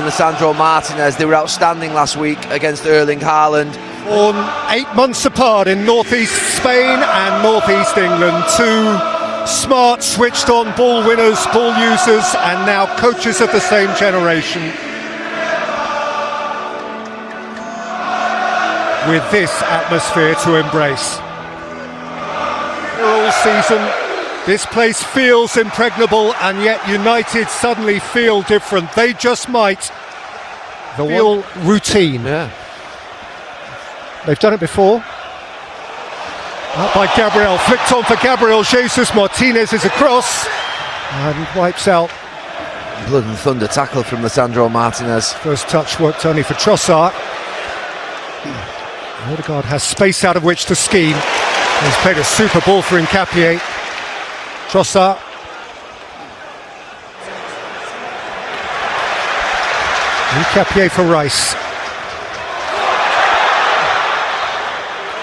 Lisandro Martinez, they were outstanding last week against Erling Haaland. Born 8 months apart in northeast Spain and northeast England, two smart, switched-on ball winners, ball users, and now coaches of the same generation. With this atmosphere to embrace. All season, this place feels impregnable, and yet United suddenly feel different. They just might feel routine. Yeah. They've done it before. Out by Gabriel, flicked on for Gabriel Jesus. Martinez is across and wipes out. Blood and thunder tackle from Lisandro Martinez. First touch worked only for Trossard. Odegaard has space out of which to scheme. He's played a super ball for Nkapie. Trossard. Nkapie for Rice.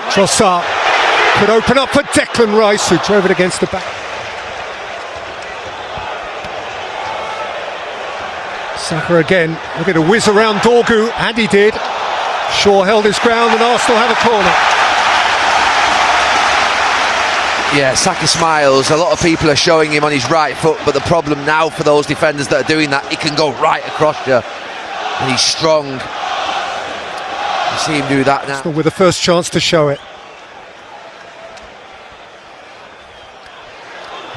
Trossard could open up for Declan Rice, who drove it against the back. Saka again, looking to whiz around Dorgu, and he did. Shaw held his ground, and Arsenal have a corner. Yeah, Saka smiles. A lot of people are showing him on his right foot, but the problem now for those defenders that are doing that, he can go right across you, and he's strong. You see him do that now. Arsenal with the first chance to show it.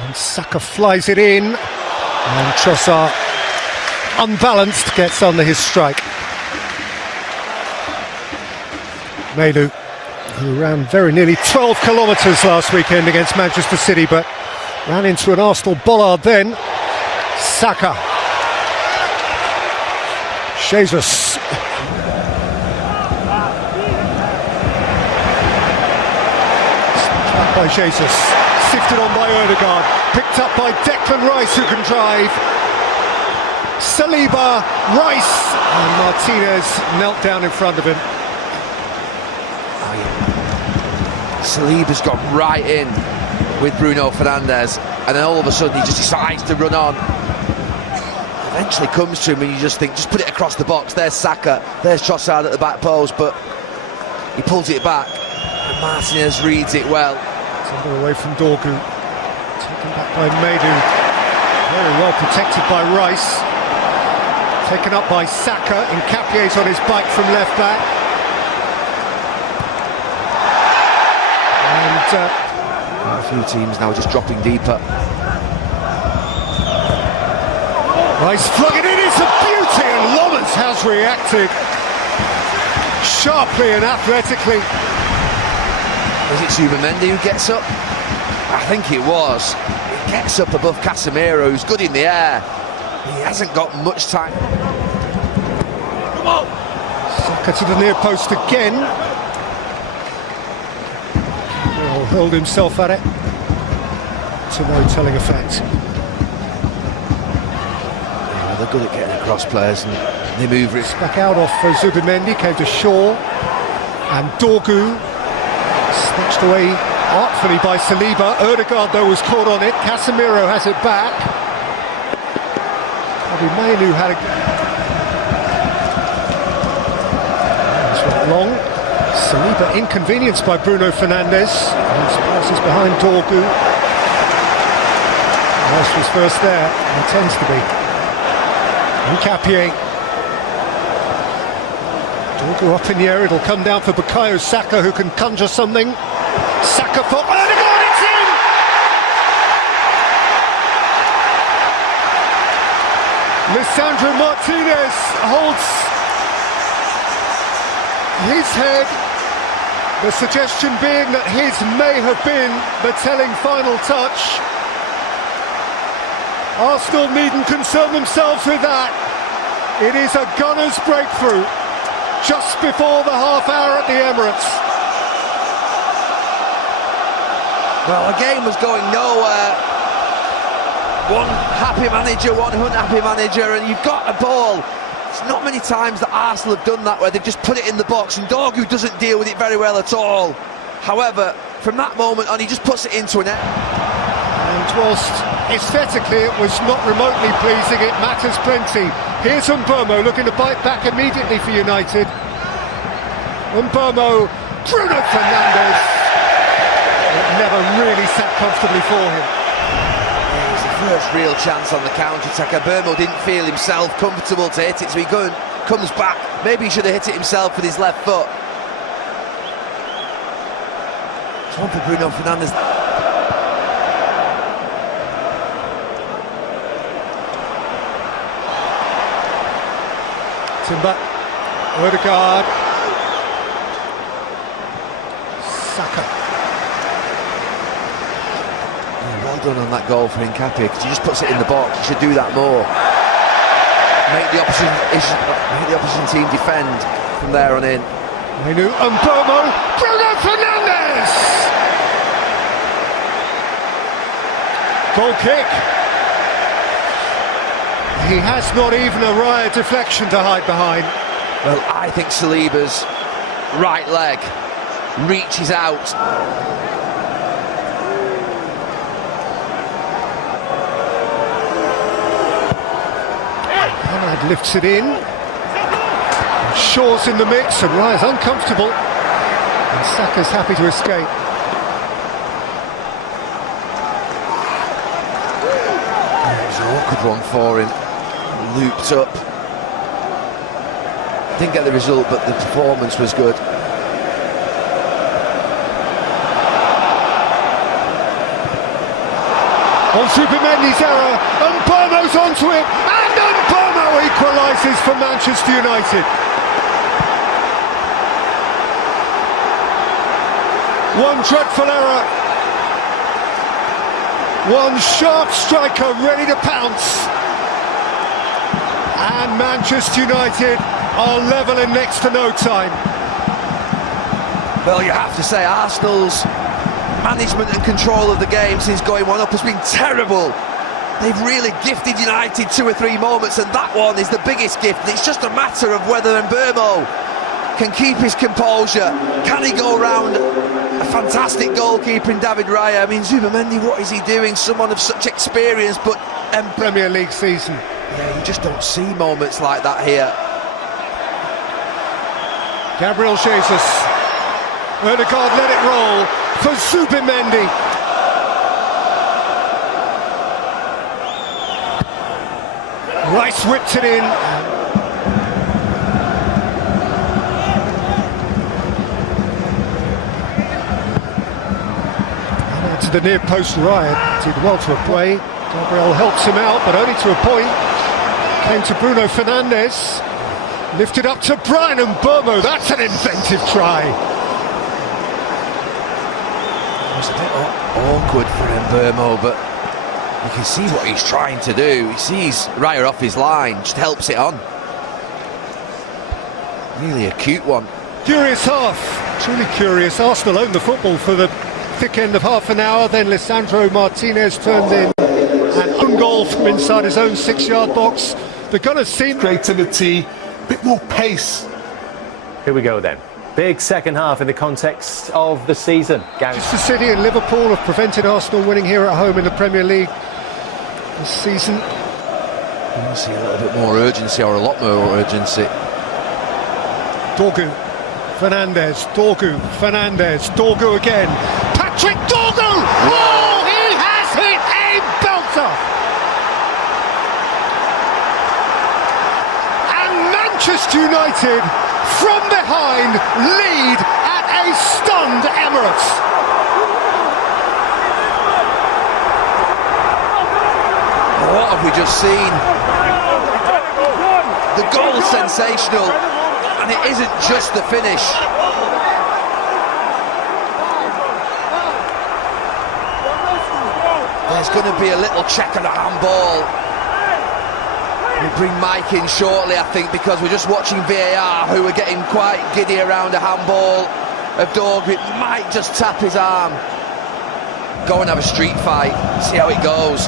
And Saka flies it in, and Trossard, unbalanced, gets under his strike. Manutm, who ran very nearly 12 kilometres last weekend against Manchester City, but ran into an Arsenal bollard then. Saka. Jesus. Back by Jesus. Sifted on by Odegaard. Picked up by Declan Rice, who can drive. Saliba, Rice, and Martinez knelt down in front of him. Saliba's got right in with Bruno Fernandes, and then all of a sudden he just decides to run on. Eventually comes to him, and you just think, just put it across the box. There's Saka, there's Trossard at the back post, but he pulls it back, and Martinez reads it well. It's under away from Dorgu, taken back by Manutm, very well protected by Rice, taken up by Saka. Nkapie's on his bike from left back. And a few teams now just dropping deeper. Rice flung it in, it's a beauty, and Lommers has reacted sharply and athletically. Was it Zubimendi who gets up? I think it was. He gets up above Casemiro, who's good in the air. He hasn't got much time. Come on! Saka to the near post again. Well, hurled himself at it to no telling effect. Yeah, they're good at getting across players, and they move it. Back out off for Zubimendi, came to Shaw, and Dorgu snatched away artfully by Saliba. Odegaard though was caught on it. Casemiro has it back. Manutm had a... This went long. Saliba inconvenienced by Bruno Fernandes. And passes behind Dorgu. Rice was first there, and tends to be. Nkapie. Dorgu up in the air, it'll come down for Bukayo Saka, who can conjure something. Saka for Odegaard, it's in! Lisandro Martinez holds his head, the suggestion being that his may have been the telling final touch. Arsenal needn't concern themselves with that. It is a gunner's breakthrough just before the half hour at the Emirates. Well, the game was going nowhere. One happy manager, one unhappy manager, and you've got a ball. It's not many times that Arsenal have done that, where they've just put it in the box, and Dorgu doesn't deal with it very well at all. However, from that moment on, he just puts it into a net. And whilst aesthetically it was not remotely pleasing, it matters plenty. Here's Mbeumo looking to bite back immediately for United. Mbeumo, Bruno Fernandes. It never really sat comfortably for him. Yeah, it was the first real chance on the counter-attack. Mbeumo didn't feel himself comfortable to hit it, so he comes back. Maybe he should have hit it himself with his left foot. It's one for Bruno Fernandes. Timber, Odegaard, Saka. Yeah, well done on that goal for Nkapie, because he just puts it in the box. He should do that more. Make the opposition team defend from there on in. Manu, Mbeumo, Bruno Fernandes! Goal kick. He has not even a Raya deflection to hide behind. Well, I think Saliba's right leg reaches out. Ahmad lifts it in. Shaw's in the mix and Raya's uncomfortable. And Saka's happy to escape. It was an awkward one for him. Looped up. Didn't get the result, but the performance was good. On Supermendi's error, Mbeumo's onto it, and Mbeumo equalises for Manchester United. One dreadful error, one sharp striker ready to pounce, and Manchester United are level in next to no time. Well, you have to say Arsenal's management and control of the game since going one up has been terrible. They've really gifted United 2 or 3 moments, and that one is the biggest gift. And it's just a matter of whether Mbeumo can keep his composure. Can he go around a fantastic goalkeeper in David Raya? I mean, Zubimendi, what is he doing? Someone of such experience, but Premier League season. yeah, you just don't see moments like that here. Gabriel Jesus. Odegaard let it roll for Zubimendi. Rice whipped it in. And to the near post, Raya did well to a play. Gabriel helps him out, but only to a point. Came to Bruno Fernandes. Lifted up to Brian Mbeumo. That's an inventive try. It was a bit awkward for Mbeumo, but you can see what he's trying to do. He sees Raya off his line, just helps it on. Really a cute one. Curious half, truly curious. Arsenal owned the football for the thick end of half an hour, then Lisandro Martinez turned in an own goal from inside his own 6-yard box. The Gunners seemed creativity, a bit more pace. Here we go then. Big second half in the context of the season. Manchester City and Liverpool have prevented Arsenal winning here at home in the Premier League this season. You want to see a little bit more urgency, or a lot more urgency. Dorgu, Fernandes, Dorgu, Fernandes, Dorgu again. Patrick Dorgu! Oh, he has hit a belter! And Manchester United, from behind, lead at a stunned Emirates. What have we just seen? The goal's sensational, and it isn't just the finish. There's going to be a little check on a handball. We'll bring Mike in shortly, I think, because we're just watching VAR, who are getting quite giddy around a handball of Dorgu. It might just tap his arm. Go and have a street fight, see how it goes.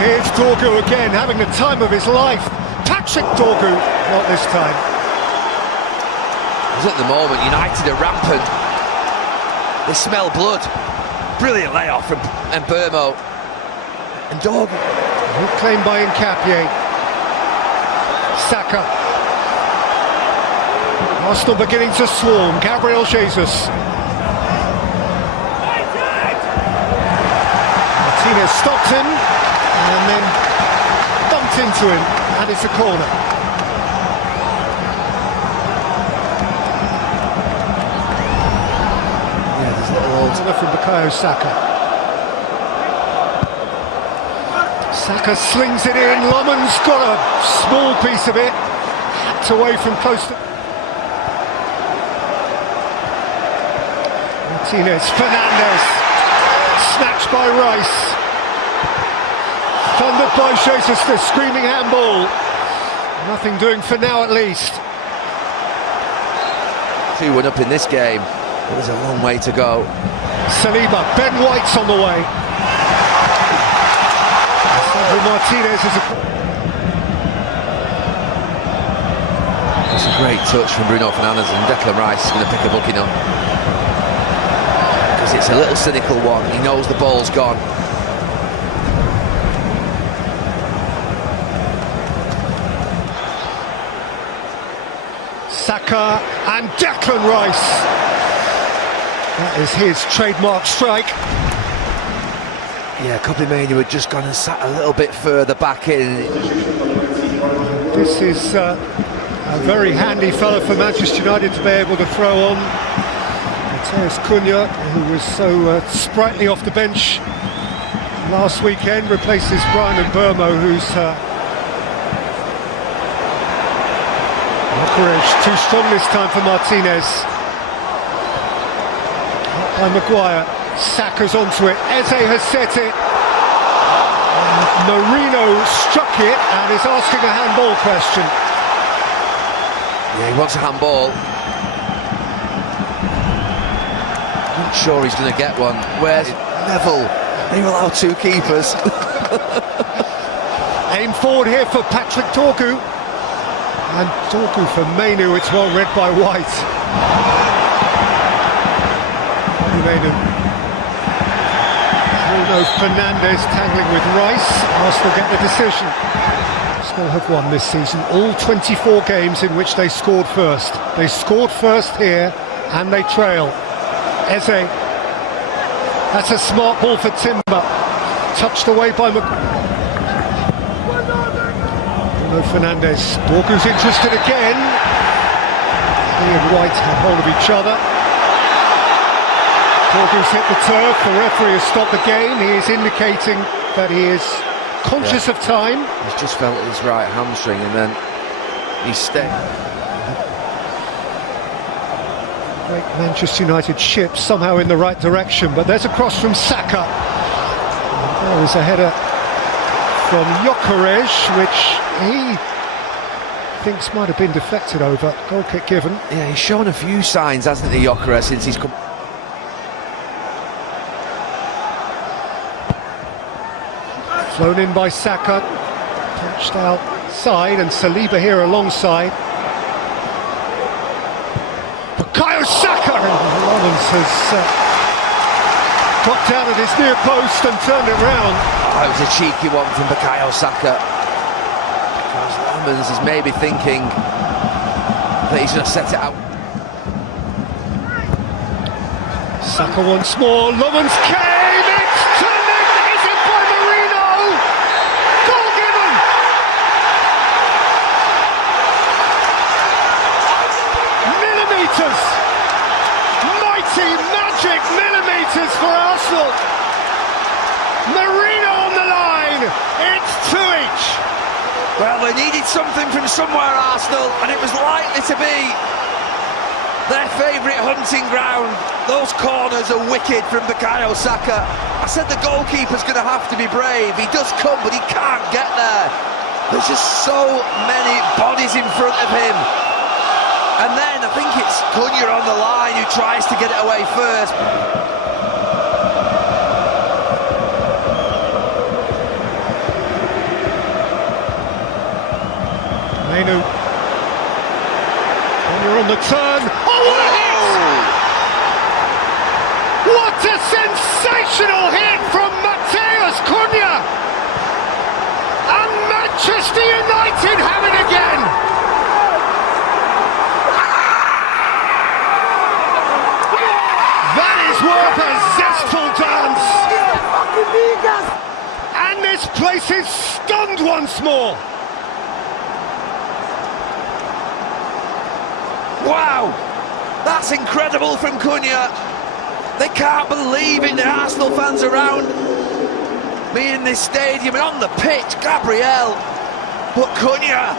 Here's Dorgu again, having the time of his life. Patrick Dorgu, not this time. Because at the moment, United are rampant. They smell blood. Brilliant layoff from Mbeumo. And Dorgu. Claimed by Nkapie. Saka. Arsenal beginning to swarm. Gabriel Jesus. Martinez stopped him and then bumped into him, and it's a corner. Yeah, there's little old From Bukayo Saka. Saka slings it in. Loman's got a small piece of it, hacked away from close to Martinez. Fernandez, snatched by Rice, thundered by Jesus. The screaming handball. Nothing doing for now, at least. 2-1 up in this game, but there's a long way to go. Saliba, Ben White's on the way. Martinez is It's a great touch from Bruno Fernandes, and Declan Rice is going to pick a booking up. Because it's a little cynical one, he knows the ball's gone. Saka and Declan Rice. That is his trademark strike. Yeah, Kobbie Mainoo had just gone and sat a little bit further back in. This is a very handy fellow for Manchester United to be able to throw on. Matheus Cunha, who was so sprightly off the bench last weekend, replaces Brian Mbeumo, who's too strong this time for Martinez. Up by Maguire. Saka's onto it. Eze has set it. Marino struck it and is asking a handball question. Yeah, he wants a handball. I'm not sure he's going to get one. Where's Neville? They allow two keepers. Aim forward here for Patrick Dorgu. And Dorgu for Mainoo. It's well read by White. Mainoo. Bruno Fernandes tangling with Rice. Arsenal get the decision. Arsenal have won this season all 24 games in which they scored first. They scored first here and they trail. Eze. That's a smart ball for Timber. Touched away by Bruno Fernandes. Dorgu's interested again. He and White have hold of each other. Dorgu's hit the turf, the referee has stopped the game. He is indicating that he is conscious of time. He's just felt his right hamstring and then he's staying. Great Manchester United ship somehow in the right direction, but there's a cross from Saka. And there is a header from Gyökeres, which he thinks might have been deflected over. Goal kick given. Yeah, he's shown a few signs, hasn't he, Gyökeres, since he's come. Flown in by Saka, touched outside, and Saliba here alongside. Bukayo Saka! And Lawrence has got down at his near post and turned it round. Oh, it was a cheeky one from Bukayo Saka. Because Lamans is maybe thinking that he's going to set it out. Saka once more, Lawrence came, it's turning, is it by Marino? Goal given! Millimetres! Mighty magic millimetres for Arsenal! Marino on the line, it's 2 each! Well, they needed something from somewhere, Arsenal, and it was likely to be their favourite hunting ground. Those corners are wicked from Bukayo Saka. I said the goalkeeper's going to have to be brave. He does come, but he can't get there. There's just so many bodies in front of him. And then I think it's Cunha on the line who tries to get it away first. Mainoo. You're on the turn. Oh, what a hit! What a sensational hit from Matheus Cunha! A Manchester United have it again! That is worth a zestful dance! And this place is stunned once more! Wow, that's incredible from Cunha. They can't believe it, the Arsenal fans around me in this stadium and on the pitch, Gabriel. But Cunha